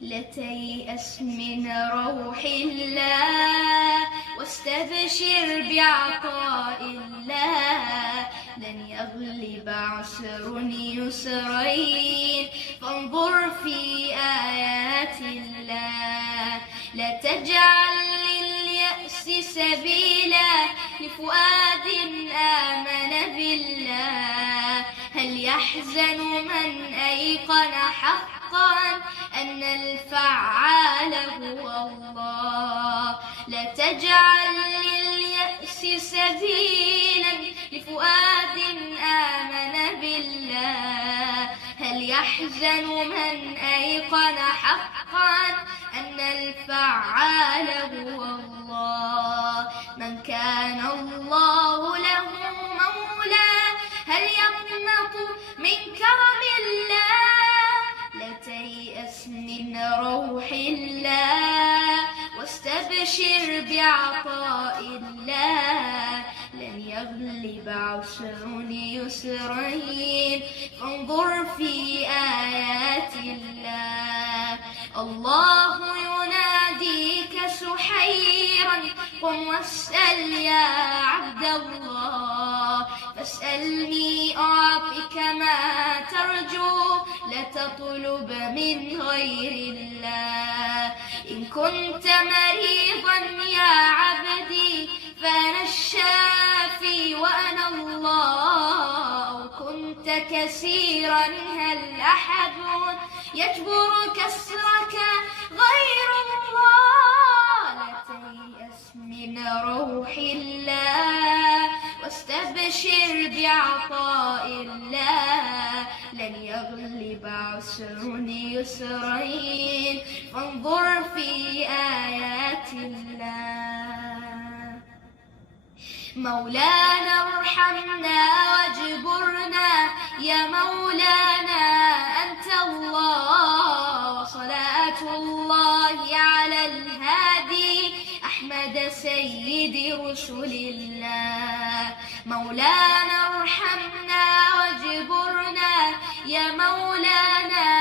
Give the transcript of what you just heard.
لا تيأس من روح الله واستبشر بعطاء الله. لن يغلب عسر يسرين فانظر في آيات الله. لا تجعل لليأس سبيلا لفؤاد آمن بالله. هل يحزن من أيقن حقا أن الفعال هو الله. لا تجعل لليأس سبيلا لفؤاد آمن بالله. هل يحزن من أيقن حقا أن الفعال هو الله. من كان الله له مولى هل يقنط من كرم الله. لا تيأس من روح الله واستبشر بعطاء الله. لن يغلب عسر يسرين فانظر في آيات الله. الله يناديك سحيرا قم واسأل يا عبد الله. فاسألني أعطك ما ترجو لا تطلب من غير الله. إن كنت مريضا يا عبدي فأنا الشافي وأنا الله. أو كنت كسيرا هل أحد يجبر كسرك غير الله. لا تيأس من روح الله واستبشر بعطاء الله. لن يغلب عسر يسرين فانظر في آيات الله. مولانا ارحمنا واجبرنا يا مولانا أنت الله. وصلاة الله على الهادي أحمد سيد رسل الله. مولانا ارحمنا واجبرنا يا مولانا